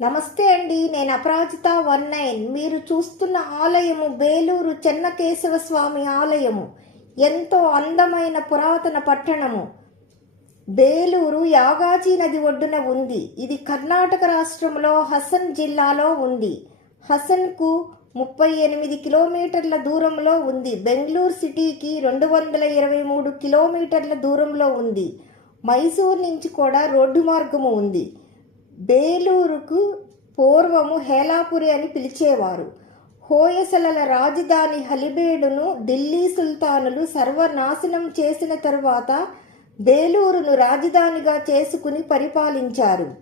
నమస్తే అండి నేను అపరాజిత వన్ నైన్. మీరు చూస్తున్న ఆలయము బేలూరు చెన్నకేశవ స్వామి ఆలయము. ఎంతో అందమైన పురాతన పట్టణము. బేలూరు యాగాజీ నది ఒడ్డున ఉంది. ఇది కర్ణాటక రాష్ట్రంలో హసన్ జిల్లాలో ఉంది. హసన్కు ముప్పై ఎనిమిది కిలోమీటర్ల దూరంలో ఉంది. బెంగళూరు సిటీకి రెండు వందల ఇరవై మూడు కిలోమీటర్ల దూరంలో ఉంది. మైసూర్ నుంచి కూడా రోడ్డు మార్గము ఉంది. బేలూరుకు పూర్వము హేలాపురి అని పిలిచేవారు. హోయసలల రాజధాని హలిబేడును ఢిల్లీ సుల్తానులు సర్వనాశనం చేసిన తరువాత బేలూరును రాజధానిగా చేసుకుని పరిపాలించారు.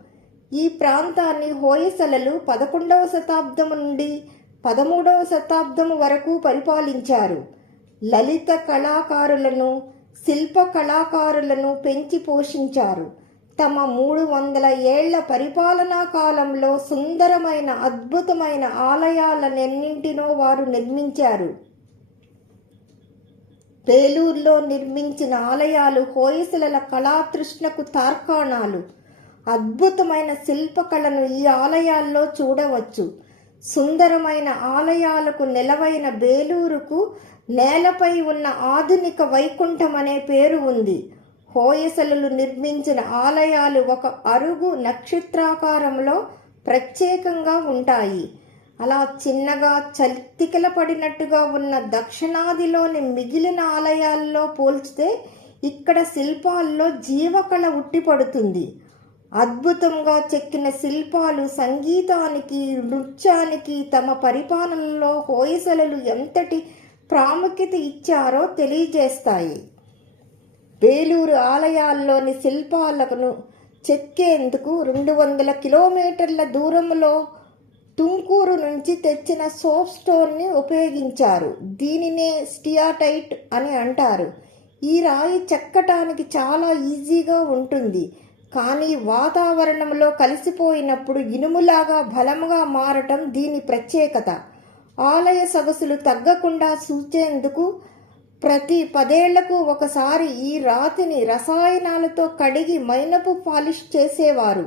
ఈ ప్రాంతాన్ని హోయసలలు పదకొండవ శతాబ్దం నుండి పదమూడవ శతాబ్దం వరకు పరిపాలించారు. లలిత కళాకారులను శిల్ప కళాకారులను పెంచి పోషించారు. తమ మూడు వందల ఏళ్ళ పరిపాలనా కాలంలో సుందరమైన అద్భుతమైన ఆలయాలనెన్నింటినో వారు నిర్మించారు. బేలూరులో నిర్మించిన ఆలయాలు హోయసుల కళాతృష్ణకు తార్కాణాలు. అద్భుతమైన శిల్పకళను ఈ ఆలయాల్లో చూడవచ్చు. సుందరమైన ఆలయాలకు నెలవైన బేలూరుకు నేలపై ఉన్న ఆధునిక వైకుంఠం అనే పేరు ఉంది. హోయసలు నిర్మించిన ఆలయాలు ఒక అరుగు నక్షత్రాకారంలో ప్రత్యేకంగా ఉంటాయి. అలా చిన్నగా చలితికల పడినట్టుగా ఉన్న దక్షిణాదిలోని మిగిలిన ఆలయాల్లో పోల్చితే ఇక్కడ శిల్పాల్లో జీవకళ ఉట్టిపడుతుంది. అద్భుతంగా చెక్కిన శిల్పాలు సంగీతానికి నృత్యానికి తమ పరిపాలనలో హోయసలలు ఎంతటి ప్రాముఖ్యత ఇచ్చారో తెలియజేస్తాయి. బేలూరు ఆలయాల్లోని శిల్పాలను చెక్కేందుకు రెండు వందల కిలోమీటర్ల దూరంలో తుంకూరు నుంచి తెచ్చిన సోప్ స్టోన్ని ఉపయోగించారు. దీనినే స్టియాటైట్ అని అంటారు. ఈ రాయి చెక్కటానికి చాలా ఈజీగా ఉంటుంది. కానీ వాతావరణంలో కలిసిపోయినప్పుడు ఇనుములాగా బలంగా మారటం దీని ప్రత్యేకత. ఆలయ సొగసులు తగ్గకుండా సూచేందుకు ప్రతి పదేళ్ళకు ఒకసారి ఈ రాతిని రసాయనాలతో కడిగి మైనపు పాలిష్ చేసేవారు.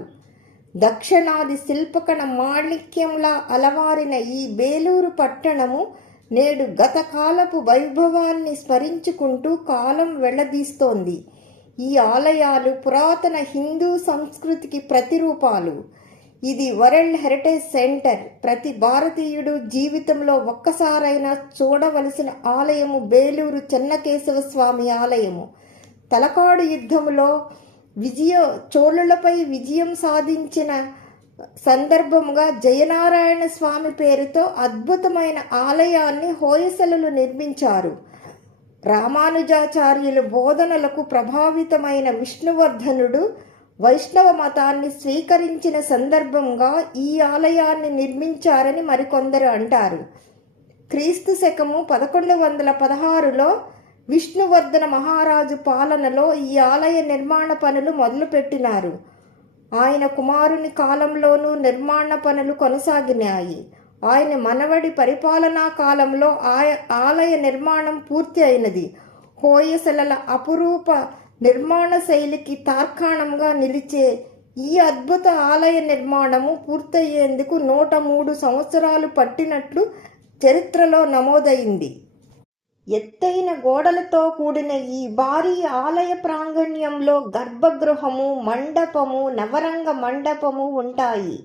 దక్షిణాది శిల్పకణ మాణిక్యంలా అలవారిన ఈ బేలూరు పట్టణము నేడు గతకాలపు వైభవాన్ని స్మరించుకుంటూ కాలం వెళ్ళదీస్తోంది ఈ ఆలయాలు పురాతన హిందూ సంస్కృతికి ప్రతిరూపాలు. ఇది వరల్డ్ హెరిటేజ్ సెంటర్. ప్రతి భారతీయుడు జీవితంలో ఒక్కసారైనా చూడవలసిన ఆలయము బేలూరు చెన్నకేశవ స్వామి ఆలయము. తలకాడు యుద్ధంలో విజయ చోళులపై విజయం సాధించిన సందర్భముగా జయనారాయణ స్వామి పేరుతో అద్భుతమైన ఆలయాన్ని హోయసలలు నిర్మించారు. రామానుజాచార్యుల బోధనలకు ప్రభావితమైన విష్ణువర్ధనుడు వైష్ణవ మతాన్ని స్వీకరించిన సందర్భంగా ఈ ఆలయాన్ని నిర్మించారని మరికొందరు అంటారు. క్రీస్తు శకము పదకొండు వందల పదహారులో విష్ణువర్ధన మహారాజు పాలనలో ఈ ఆలయ నిర్మాణ పనులు మొదలుపెట్టినారు. ఆయన కుమారుని కాలంలోనూ నిర్మాణ పనులు కొనసాగినాయి. ఆయన మనవడి పరిపాలనా కాలంలో ఆయ ఆలయ నిర్మాణం పూర్తి అయినది. హోయసలల అపురూప నిర్మాణ శైలికి తార్కాణంగా నిలిచే ఈ అద్భుత ఆలయ నిర్మాణము పూర్తయ్యేందుకు నూట మూడు సంవత్సరాలు పట్టినట్లు చరిత్రలో నమోదైంది. ఎత్తైన గోడలతో కూడిన ఈ భారీ ఆలయ ప్రాంగణ్యంలో గర్భగృహము మండపము నవరంగ మండపము ఉంటాయి.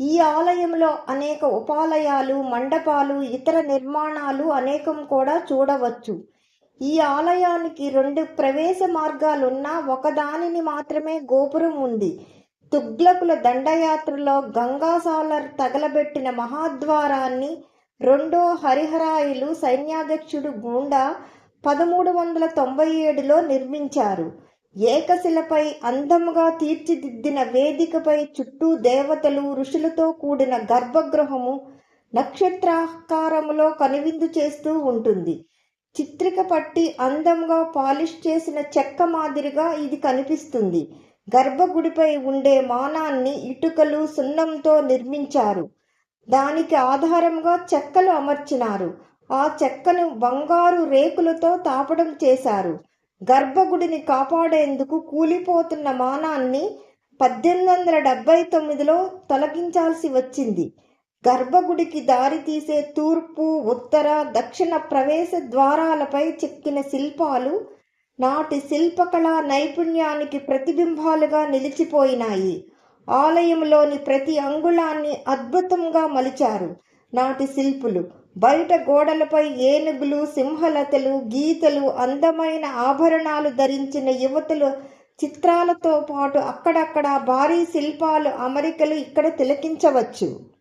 ఈ ఆలయంలో అనేక ఉపాలయాలు మండపాలు ఇతర నిర్మాణాలు అనేకం కూడా చూడవచ్చు. ఈ ఆలయానికి రెండు ప్రవేశ మార్గాలున్నా ఒకదానిని మాత్రమే గోపురం ఉంది. తుగ్లకుల దండయాత్రలో గంగాసాలర్ తగలబెట్టిన మహాద్వారాన్ని రెండో హరిహరాయులు సైన్యాధ్యక్షుడు గూండా పదమూడు వందల తొంభై ఏడులో నిర్మించారు. ఏకశిలపై అందముగా తీర్చిదిద్దిన వేదికపై చుట్టూ దేవతలు ఋషులతో కూడిన గర్భగృహము నక్షత్రాకారములో కనువిందు చేస్తూ ఉంటుంది. చిత్రిక పట్టి అందంగా పాలిష్ చేసిన చెక్క మాదిరిగా ఇది కనిపిస్తుంది. గర్భగుడిపై ఉండే మానాన్ని ఇటుకలు సున్నంతో నిర్మించారు. దానికి ఆధారంగా చెక్కలు అమర్చినారు. ఆ చెక్కను బంగారు రేకులతో తాపడం చేశారు. గర్భగుడిని కాపాడేందుకు కూలిపోతున్న మానాన్ని పద్దెనిమిది వందల డెబ్బై తొమ్మిదిలో తొలగించాల్సి వచ్చింది. గర్భగుడికి దారితీసే తూర్పు ఉత్తర దక్షిణ ప్రవేశ ద్వారాలపై చెక్కిన శిల్పాలు నాటి శిల్పకళా నైపుణ్యానికి ప్రతిబింబాలుగా నిలిచిపోయినాయి. ఆలయంలోని ప్రతి అంగుళాన్ని అద్భుతంగా మలిచారు నాటి శిల్పులు. బయట గోడలపై ఏనుగులు సింహలతలు గీతలు అందమైన ఆభరణాలు ధరించిన యువతులు చిత్రాలతో పాటు అక్కడక్కడ భారీ శిల్పాలు అమరికలు ఇక్కడ తిలకించవచ్చు.